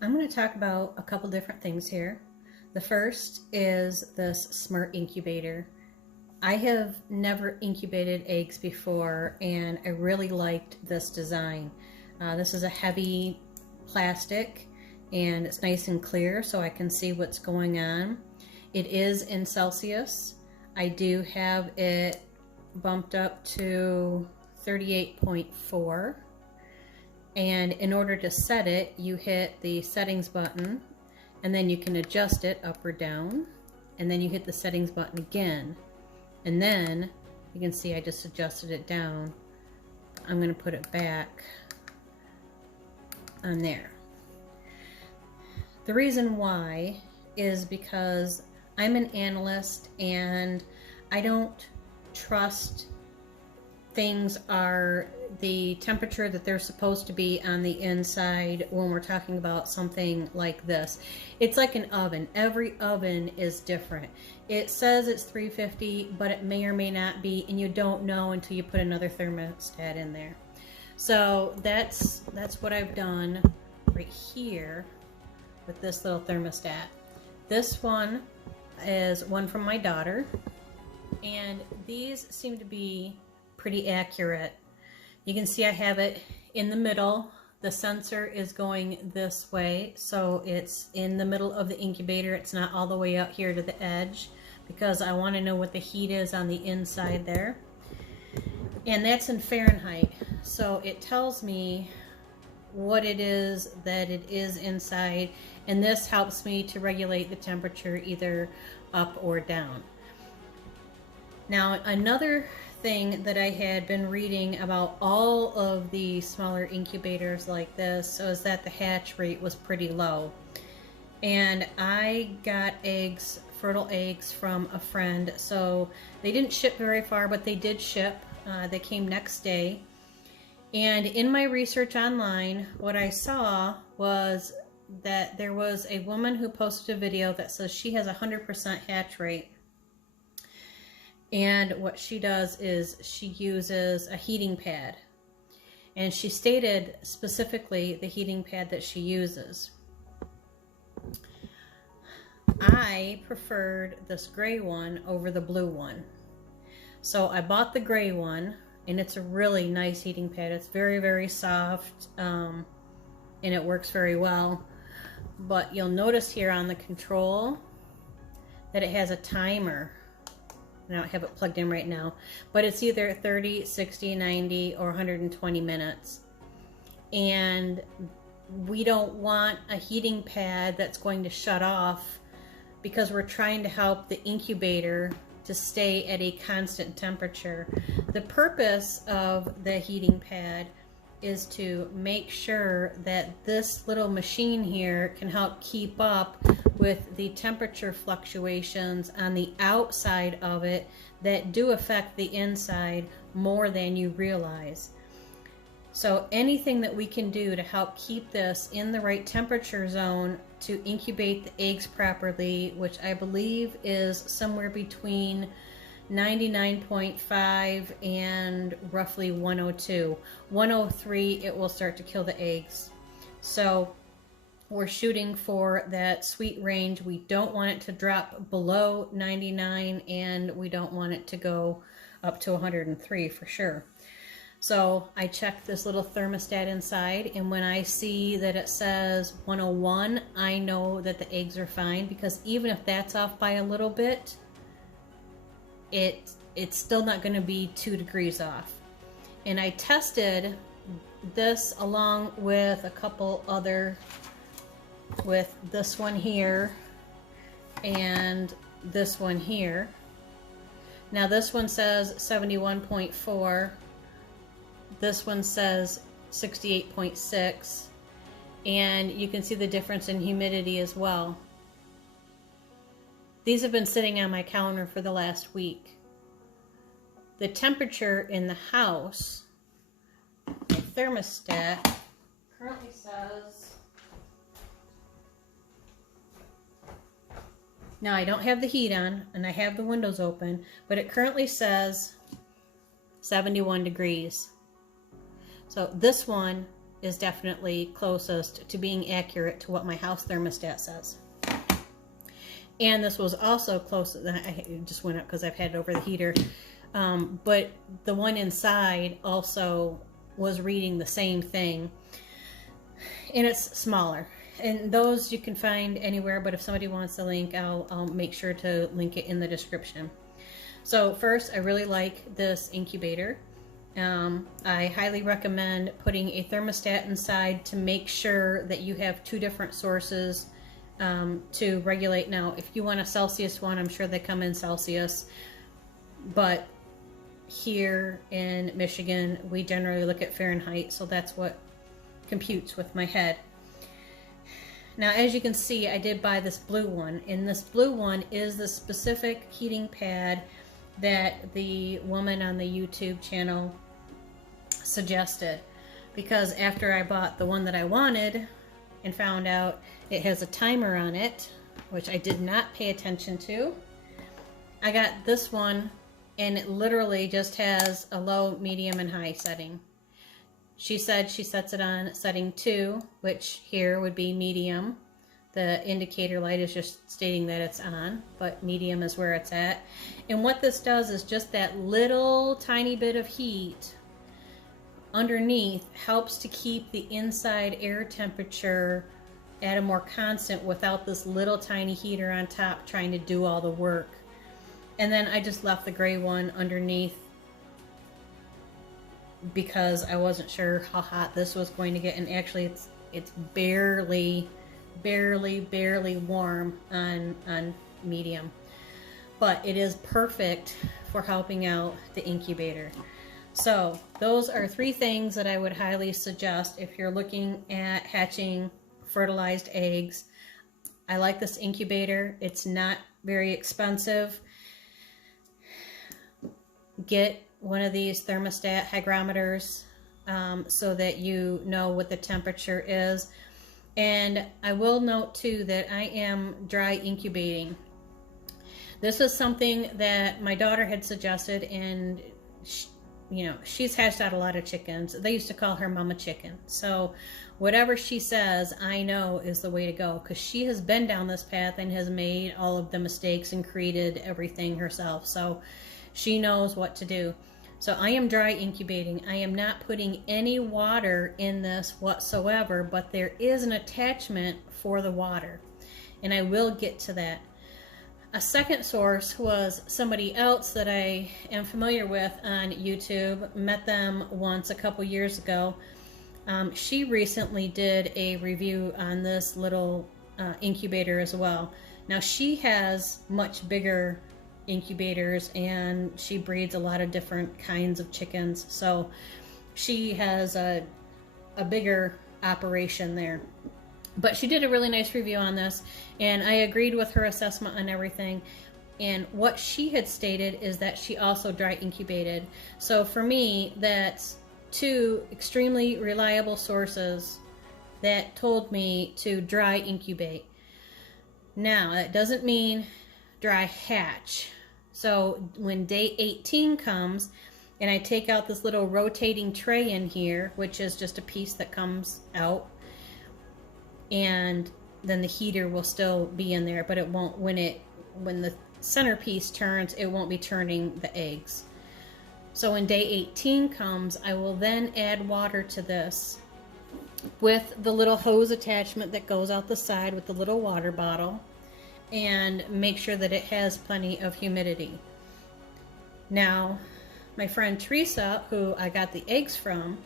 I'm going to talk about a couple different things here. The first is this smart incubator. I have never incubated eggs before, and I really liked this design. This is a heavy plastic and it's nice and clear so I can see what's going on. It is in Celsius. I do have it bumped up to 38.4. And in order to set it, you hit the settings button and then you can adjust it up or down, and then you hit the settings button again, and then you can see I just adjusted it down. I'm going to put it back on there. The reason why is because I'm an analyst and I don't trust things are the temperature that they're supposed to be on the inside when we're talking about something like this. It's like an oven. Every oven is different. It says it's 350, but it may or may not be, and you don't know until you put another thermostat in there. So that's what I've done right here with this little thermostat. This one is one from my daughter, and these seem to be pretty accurate. You can see I have it in the middle. The sensor is going this way, so it's in the middle of the incubator. It's not all the way out here to the edge because I want to know what the heat is on the inside there. And that's in Fahrenheit, so it tells me what it is that it is inside, and this helps me to regulate the temperature either up or down. Now, another thing that I had been reading about all of the smaller incubators like this was that the hatch rate was pretty low. And I got eggs, fertile eggs, from a friend, so they didn't ship very far, but they did ship. They came next day. And in my research online, what I saw was that there was a woman who posted a video that says she has 100% hatch rate. And what she does is she uses a heating pad. And she stated specifically the heating pad that she uses. I preferred this gray one over the blue one. So I bought the gray one, and it's a really nice heating pad. It's very, very soft, and it works very well. But you'll notice here on the control that it has a timer. I don't have it plugged in right now, but it's either 30, 60, 90, or 120 minutes. And we don't want a heating pad that's going to shut off because we're trying to help the incubator to stay at a constant temperature. The purpose of the heating pad is to make sure that this little machine here can help keep up with the temperature fluctuations on the outside of it that do affect the inside more than you realize. So anything that we can do to help keep this in the right temperature zone to incubate the eggs properly, which I believe is somewhere between 99.5 and roughly 102. 103, it will start to kill the eggs. So we're shooting for that sweet range. We don't want it to drop below 99, and we don't want it to go up to 103 for sure. So I checked this little thermostat inside, and when I see that it says 101, I know that the eggs are fine, because even if that's off by a little bit, it's still not going to be 2 degrees off. And I tested this along with a couple other, with this one here and this one here. Now this one says 71.4, this one says 68.6, and you can see the difference in humidity as well. These have been sitting on my counter for the last week. The temperature in the house, my thermostat, currently says, now I don't have the heat on and I have the windows open, but it currently says 71 degrees. So this one is definitely closest to being accurate to what my house thermostat says. And this was also close, I just went up because I've had it over the heater, but the one inside also was reading the same thing, and it's smaller. And those you can find anywhere, but if somebody wants the link, I'll make sure to link it in the description. So first, I really like this incubator. I highly recommend putting a thermostat inside to make sure that you have two different sources to regulate. Now, if you want a Celsius one, I'm sure they come in Celsius, but here in Michigan, we generally look at Fahrenheit, so that's what computes with my head. Now, as you can see, I did buy this blue one, and this blue one is the specific heating pad that the woman on the YouTube channel suggested, because after I bought the one that I wanted and found out it has a timer on it, which I did not pay attention to, I got this one, and it literally just has a low, medium, and high setting. She said she sets it on setting 2, which here would be medium. The indicator light is just stating that it's on, but medium is where it's at. And what this does is just that little tiny bit of heat underneath helps to keep the inside air temperature at a more constant without this little tiny heater on top trying to do all the work. And then I just left the gray one underneath because I wasn't sure how hot this was going to get, and actually it's barely warm on medium, but it is perfect for helping out the incubator. So those are 3 things that I would highly suggest if you're looking at hatching fertilized eggs. I like this incubator. It's not very expensive. Get one of these thermostat hygrometers so that you know what the temperature is. And I will note too that I am dry incubating. This is something that my daughter had suggested, and she's hatched out a lot of chickens. They used to call her Mama Chicken. So whatever she says, I know is the way to go, because she has been down this path and has made all of the mistakes and created everything herself. So she knows what to do. So I am dry incubating. I am not putting any water in this whatsoever, but there is an attachment for the water, and I will get to that. A second source was somebody else that I am familiar with on YouTube. Met them once a couple years ago. She recently did a review on this little incubator as well. Now, she has much bigger incubators, and she breeds a lot of different kinds of chickens, so she has a bigger operation there. But she did a really nice review on this, and I agreed with her assessment on everything. And what she had stated is that she also dry incubated. So for me, that's 2 extremely reliable sources that told me to dry incubate. Now, that doesn't mean dry hatch. So when day 18 comes and I take out this little rotating tray in here, which is just a piece that comes out, and then the heater will still be in there, but it won't, when the centerpiece turns, it won't be turning the eggs. So when day 18 comes, I will then add water to this with the little hose attachment that goes out the side with the little water bottle, and make sure that it has plenty of humidity. Now, my friend Teresa, who I got the eggs from,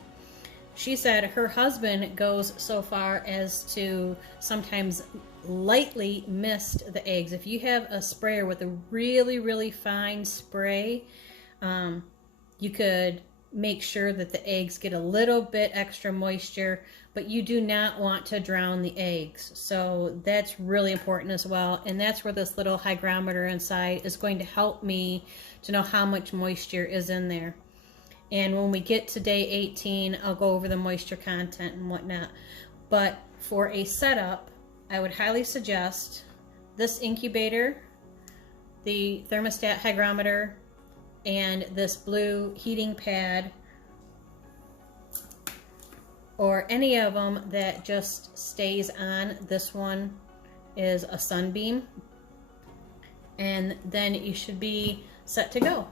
she said her husband goes so far as to sometimes lightly mist the eggs. If you have a sprayer with a really fine spray, you could make sure that the eggs get a little bit extra moisture, but you do not want to drown the eggs. So that's really important as well. And that's where this little hygrometer inside is going to help me to know how much moisture is in there. And when we get to day 18, I'll go over the moisture content and whatnot. But for a setup, I would highly suggest this incubator, the thermostat hygrometer, and this blue heating pad, or any of them that just stays on. This one is a Sunbeam, and then you should be set to go.